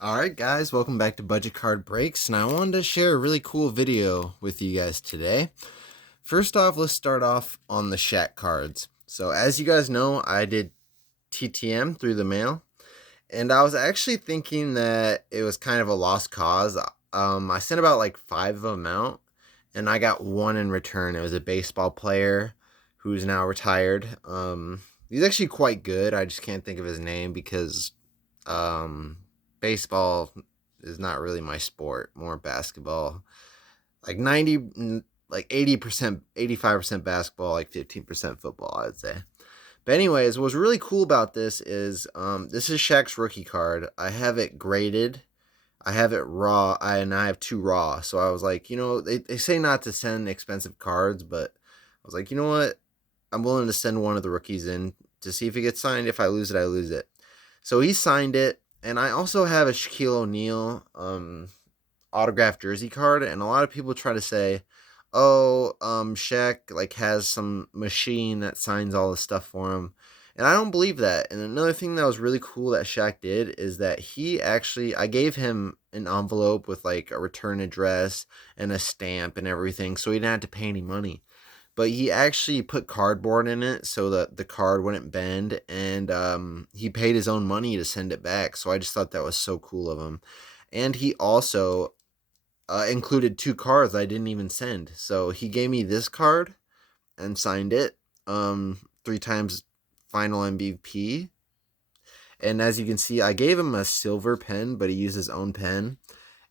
Alright guys, welcome back to Budget Card Breaks, and I wanted to share a really cool video with you guys today. First off, let's start off on the Shaq cards. So as you guys know, I did TTM through the mail, and I was actually thinking that it was kind of a lost cause. I sent about like 5 of them out, and I got one in return. It was a baseball player who's now retired. He's actually quite good. I just can't think of his name because um, baseball is not really my sport. More basketball, like 80%, 85% basketball, like 15% football, I'd say. But anyways, what's really cool about this is Shaq's rookie card. I have it graded. I have it raw, and I have 2 raw. So I was like, they say not to send expensive cards, but I was like, you know what? I'm willing to send one of the rookies in to see if it gets signed. If I lose it, I lose it. So he signed it, and I also have a Shaquille O'Neal autographed jersey card, and a lot of people try to say, "Oh, Shaq like has some machine that signs all the stuff for him," and I don't believe that. And another thing that was really cool that Shaq did is that I gave him an envelope with like a return address and a stamp and everything, so he didn't have to pay any money, but he actually put cardboard in it so that the card wouldn't bend, and he paid his own money to send it back. So I just thought that was so cool of him. And he also included 2 cards I didn't even send. So he gave me this card and signed it, 3 times final MVP. And as you can see, I gave him a silver pen, but he used his own pen.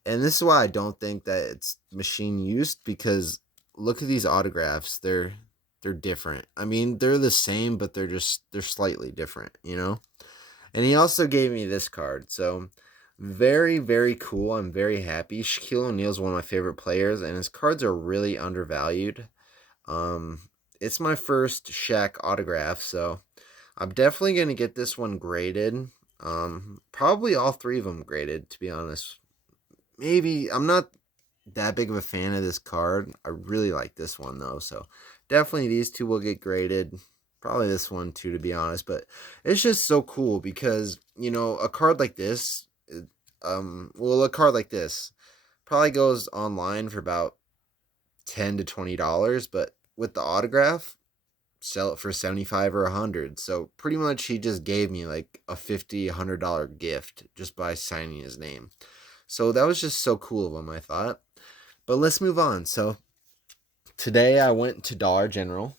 And this is why I don't think that it's machine used, because look at these autographs. They're different. I mean, they're the same, but they're slightly different. And he also gave me this card. So very, very cool. I'm very happy. Shaquille O'Neal's one of my favorite players, and his cards are really undervalued. Um, it's my first Shaq autograph, so I'm definitely gonna get this one graded. Probably all 3 of them graded, to be honest. Maybe I'm not that big of a fan of this card. I really like this one though, so definitely these 2 will get graded. Probably this one too, to be honest. But it's just so cool because a card like this, a card like this probably goes online for about $10 to $20, but with the autograph, sell it for 75 or 100. So pretty much he just gave me like a $50, $100 gift just by signing his name. So that was just so cool of him, I thought. But let's move on. So today I went to Dollar General,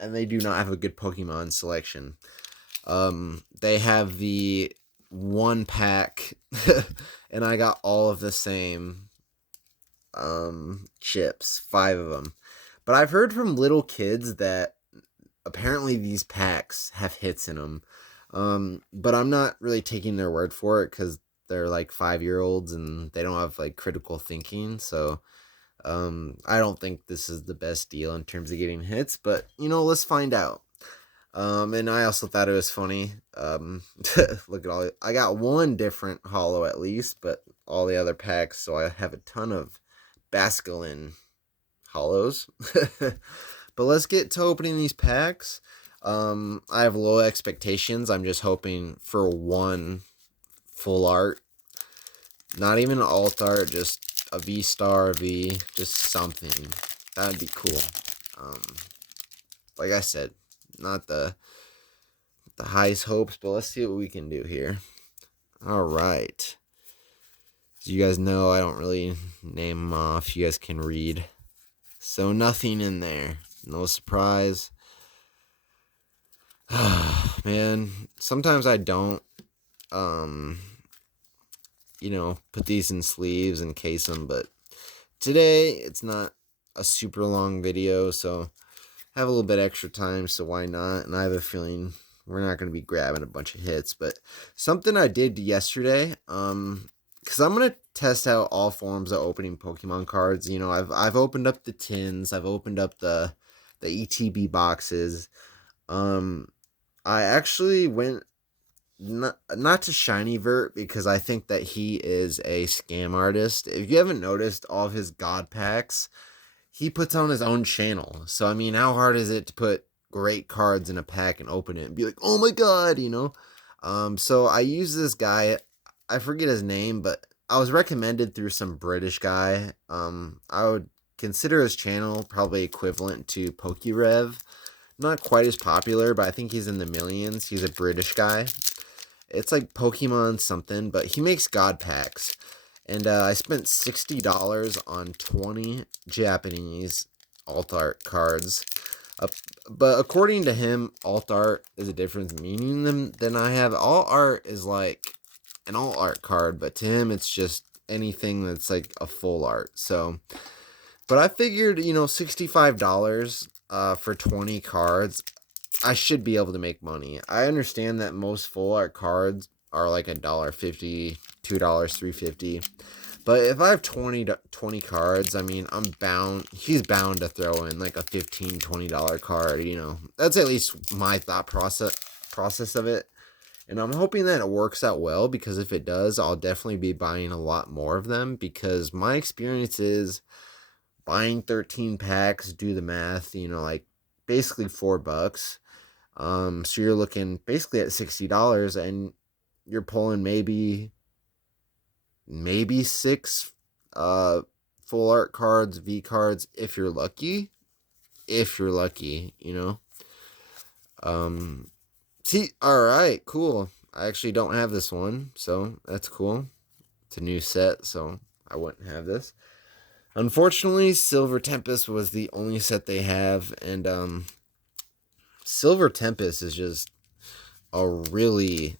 and they do not have a good Pokemon selection. They have the 1 pack, and I got all of the same chips, 5 of them. But I've heard from little kids that apparently these packs have hits in them. But I'm not really taking their word for it because they're like 5-year-olds and they don't have like critical thinking. So I don't think this is the best deal in terms of getting hits, but let's find out. And I also thought it was funny. Look at I got 1 different hollow at least, but all the other packs, so I have a ton of Basculin hollows. But let's get to opening these packs. I have low expectations. I'm just hoping for 1 full art. Not even an alt art, just a V-Star V, just something. That would be cool. Like I said, not the highest hopes, but let's see what we can do here. All right. As you guys know, I don't really name them off. You guys can read. So nothing in there. No surprise. Man, sometimes I don't, put these in sleeves and case them, but today it's not a super long video, so I have a little bit extra time, so why not? And I have a feeling we're not going to be grabbing a bunch of hits, but something I did yesterday, because I'm going to test out all forms of opening Pokemon cards. I've opened up the tins, I've opened up the ETB boxes. I actually went not to Shiny Vert because I think that he is a scam artist. If you haven't noticed, all of his God packs he puts on his own channel. So I mean, how hard is it to put great cards in a pack and open it and be like, oh my god, So I use this guy. I forget his name, but I was recommended through some British guy. I would consider his channel probably equivalent to PokeRev. Not quite as popular, but I think he's in the millions. He's a British guy. It's like Pokemon something, but he makes God packs. And I spent $60 on 20 Japanese alt art cards. Uh, but according to him, alt art is a different meaning than I have. Alt art is like an alt art card, but to him, it's just anything that's like a full art. So, but I figured, $65 for 20 cards, I should be able to make money. I understand that most full art cards are like $1.50, $2, $3.50. But if I have 20 cards, I mean, he's bound to throw in like a $15, $20 card, That's at least my thought process of it. And I'm hoping that it works out well, because if it does, I'll definitely be buying a lot more of them, because my experience is buying 13 packs, do the math, like basically $4. So you're looking basically at $60, and you're pulling maybe six full art cards, V cards, if you're lucky. See, alright, cool. I actually don't have this one, so that's cool. It's a new set, so I wouldn't have this. Unfortunately, Silver Tempest was the only set they have, and Silver Tempest is just a really...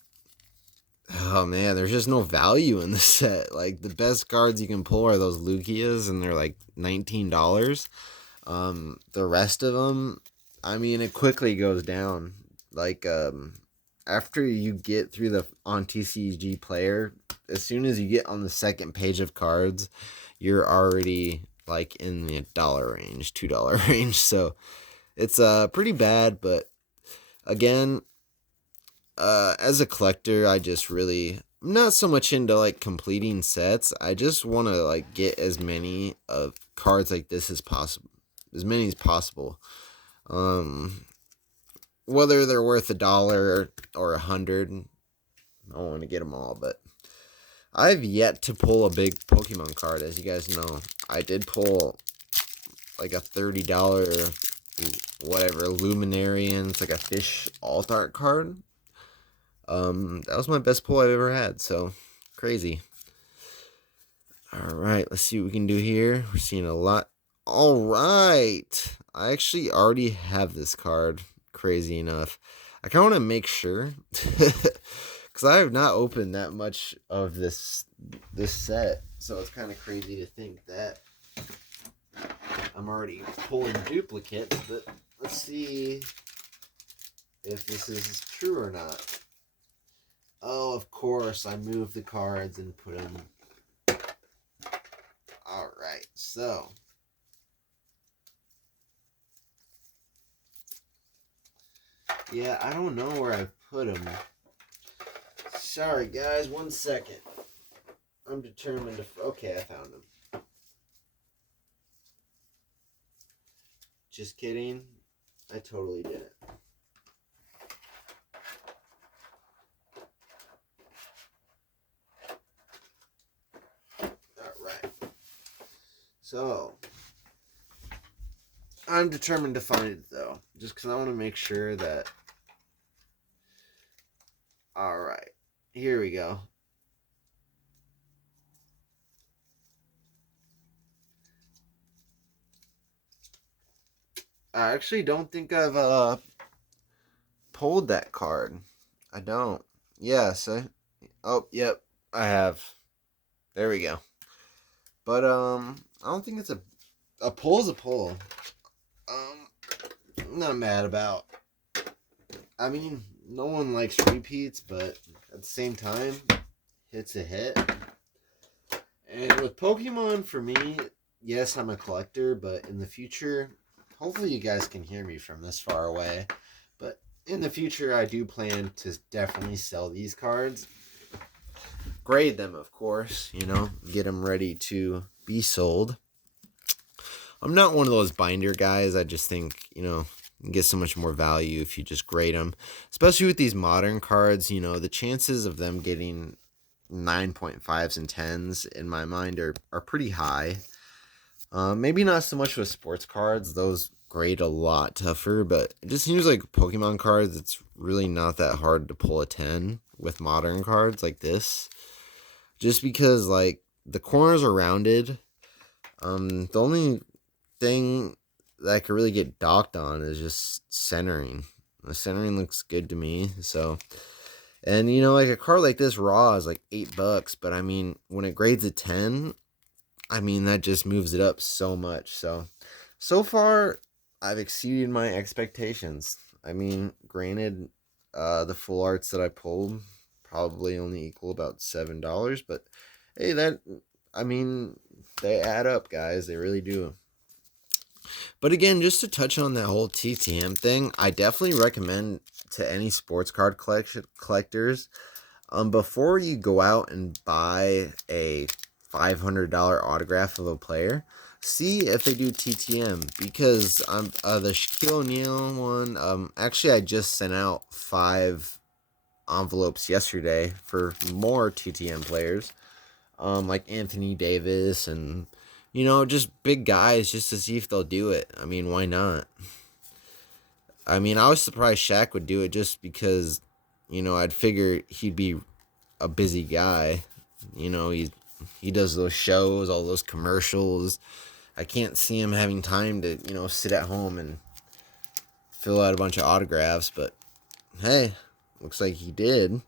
Oh man, there's just no value in the set. Like, the best cards you can pull are those Lugias, and they're like $19. The rest of them, I mean, it quickly goes down. Like, after you get through on TCG Player, as soon as you get on the second page of cards, you're already like in the $1 range, $2 range. So it's pretty bad, but again, as a collector, I'm not so much into like completing sets. I just want to like get as many of cards like this as possible, as many as possible. Whether they're worth $1 or $100, I don't want to get them all, but I've yet to pull a big Pokemon card. As you guys know, I did pull like a $30 whatever Luminarian. It's like a fish alt art card. That was my best pull I've ever had, so crazy. Alright, let's see what we can do here. We're seeing a lot. Alright, I actually already have this card, crazy enough. I kind of want to make sure, because I have not opened that much of this set, so it's kind of crazy to think that I'm already pulling duplicates, but let's see if this is true or not. Oh, of course, I moved the cards and put them. Alright, so. Yeah, I don't know where I put them. Sorry, guys, 1 second. I'm determined to... Okay, I found them. Just kidding. I totally did it. So, I'm determined to find it, though. Just because I want to make sure that... Alright. Here we go. I actually don't think I've pulled that card. I don't. Yes. Oh, yep. I have. There we go. But, I don't think it's a pull is a pull. I'm not mad about. I mean, no one likes repeats, but at the same time, hit's a hit. And with Pokemon, for me, yes, I'm a collector, but in the future, hopefully you guys can hear me from this far away, but in the future, I do plan to definitely sell these cards. Grade them, of course, get them ready to be sold. I'm not one of those binder guys. I just think, you get so much more value if you just grade them. Especially with these modern cards, the chances of them getting, 9.5s and 10s in my mind are pretty high. Maybe not so much with sports cards; those grade a lot tougher. But it just seems like Pokemon cards, it's really not that hard to pull a 10 with modern cards like this. Just because like the corners are rounded. The only thing that I could really get docked on is just centering. The centering looks good to me. So, and like a card like this raw is like $8, but I mean when it grades a 10, I mean that just moves it up so much. So far I've exceeded my expectations. I mean, granted, the full arts that I pulled probably only equal about $7, but hey, I mean, they add up, guys. They really do. But again, just to touch on that whole TTM thing, I definitely recommend to any sports card collectors, before you go out and buy a $500 autograph of a player, see if they do TTM, because the Shaquille O'Neal one, actually I just sent out 5 envelopes yesterday for more TTM players, like Anthony Davis and just big guys, just to see if they'll do it. I mean, why not? I mean, I was surprised Shaq would do it just because, I'd figure he'd be a busy guy. He does those shows, all those commercials. I can't see him having time to, sit at home and fill out a bunch of autographs, but hey, looks like he did.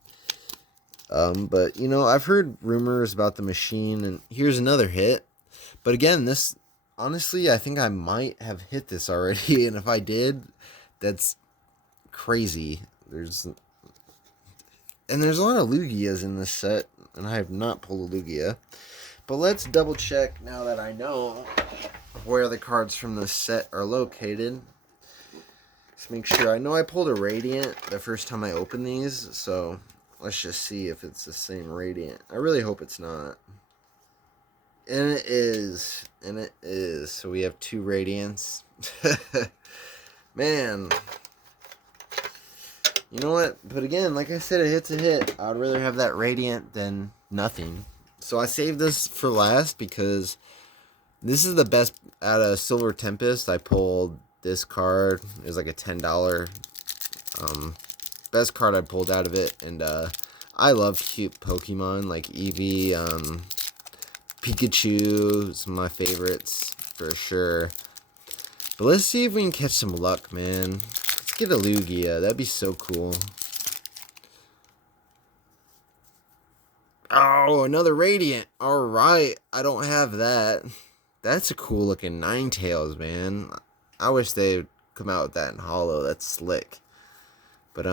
But I've heard rumors about the machine, and here's another hit. But again, this, honestly, I think I might have hit this already, and if I did, that's crazy. There's a lot of Lugias in this set, and I have not pulled a Lugia. But let's double check now that I know where the cards from this set are located. Let's make sure. I know I pulled a Radiant the first time I opened these, so let's just see if it's the same Radiant. I really hope it's not. And it is. And it is. So we have 2 Radiants. Man. You know what? But again, like I said, a hit's a hit. I would rather have that Radiant than nothing. So I saved this for last because this is the best out of Silver Tempest. I pulled this card. It was like a $10 best card I pulled out of it. And I love cute Pokemon like Eevee, Pikachu, some of my favorites for sure. But let's see if we can catch some luck, man. Let's get a Lugia. That'd be so cool. Oh, another Radiant. Alright, I don't have that. That's a cool looking Ninetales, man. I wish they'd come out with that in Holo. That's slick. But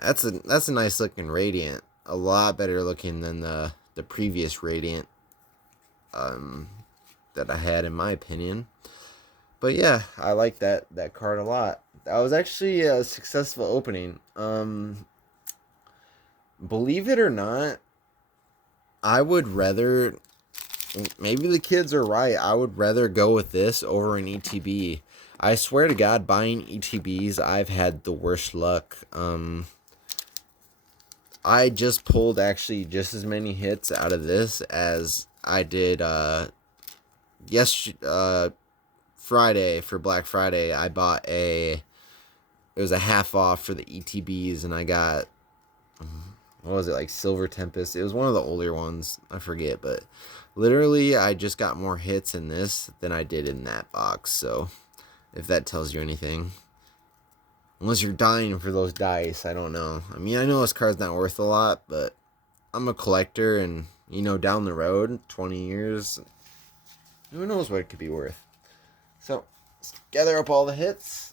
that's a nice looking Radiant. A lot better looking than the previous Radiant that I had, in my opinion. But yeah, I like that card a lot. That was actually a successful opening. Believe it or not, I would rather, maybe the kids are right, I would rather go with this over an ETB. I swear to God, buying ETBs, I've had the worst luck. I just pulled actually just as many hits out of this as I did Friday, for Black Friday. I bought it was a half off for the ETBs, and I got, what was it, like Silver Tempest? It was one of the older ones, I forget, but literally I just got more hits in this than I did in that box. So if that tells you anything, unless you're dying for those dice, I don't know. I mean, I know this card's not worth a lot, but I'm a collector, and down the road, 20 years, who knows what it could be worth. So let's gather up all the hits.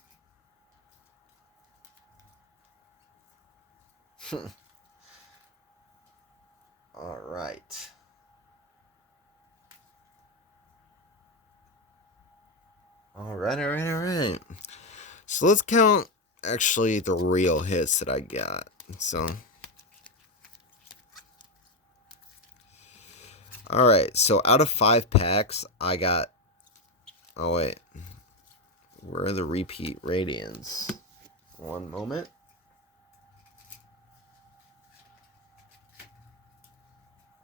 All right. All right. So let's count actually the real hits that I got. So, all right. So out of 5 packs, I got. Oh wait, where are the repeat Radiants? One moment.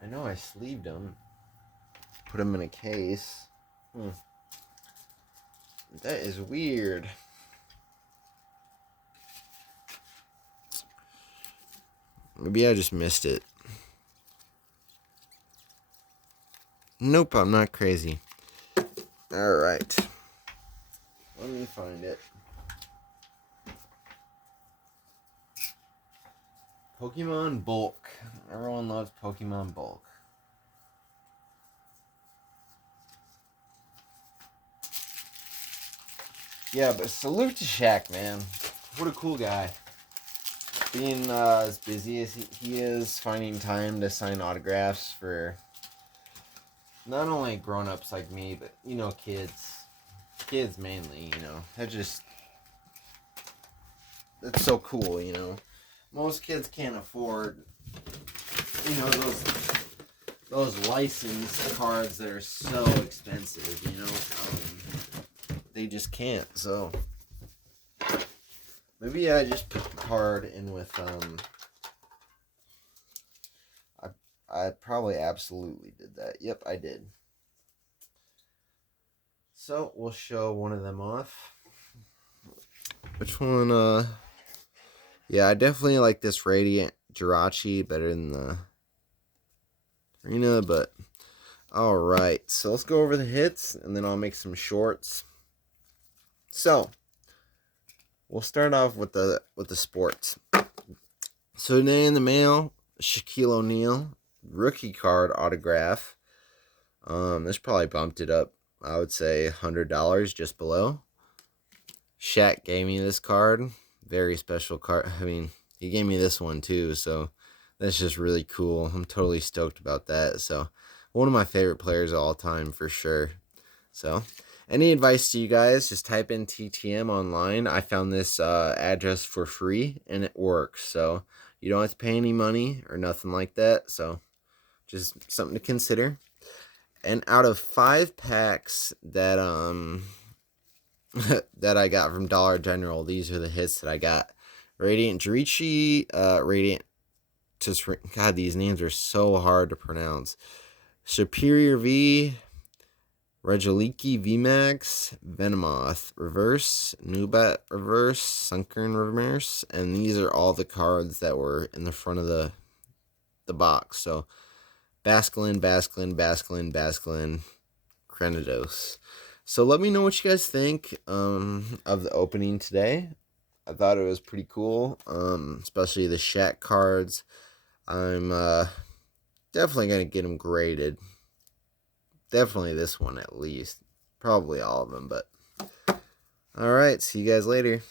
I know I sleeved them. Put them in a case. That is weird. Maybe I just missed it. Nope, I'm not crazy. Alright. Let me find it. Pokemon Bulk. Everyone loves Pokemon Bulk. Yeah, but salute to Shaq, man. What a cool guy. Being as busy as he is, finding time to sign autographs for not only grown-ups like me, but, you know, kids. Kids mainly, you know. That's so cool, you know. Most kids can't afford, you know, those license cards that are so expensive, you know. They just can't, so maybe I just put the card in with I probably absolutely did that. Yep, I did. So we'll show one of them off. Which one? Yeah, I definitely like this Radiant Jirachi better than the Arena, but alright. So let's go over the hits and then I'll make some shorts. So we'll start off with the sports. So today in the mail, Shaquille O'Neal rookie card autograph. This probably bumped it up, I would say $100 just below. Shaq gave me this card. Very special card. I mean, he gave me this one too, so that's just really cool. I'm totally stoked about that. So one of my favorite players of all time for sure. So any advice to you guys, just type in TTM online. I found this address for free and it works. So you don't have to pay any money or nothing like that. So just something to consider. And out of 5 packs that that I got from Dollar General, these are the hits that I got. Radiant Jirichi, Radiant, God, these names are so hard to pronounce. Superior V, Regaliki VMAX, Venomoth Reverse, Nubat Reverse, Sunken Reverse, and these are all the cards that were in the front of the box. So Basculin, Crenidos. So let me know what you guys think of the opening today. I thought it was pretty cool, especially the Shaq cards. I'm definitely going to get them graded. Definitely this one at least. Probably all of them, but alright, see you guys later.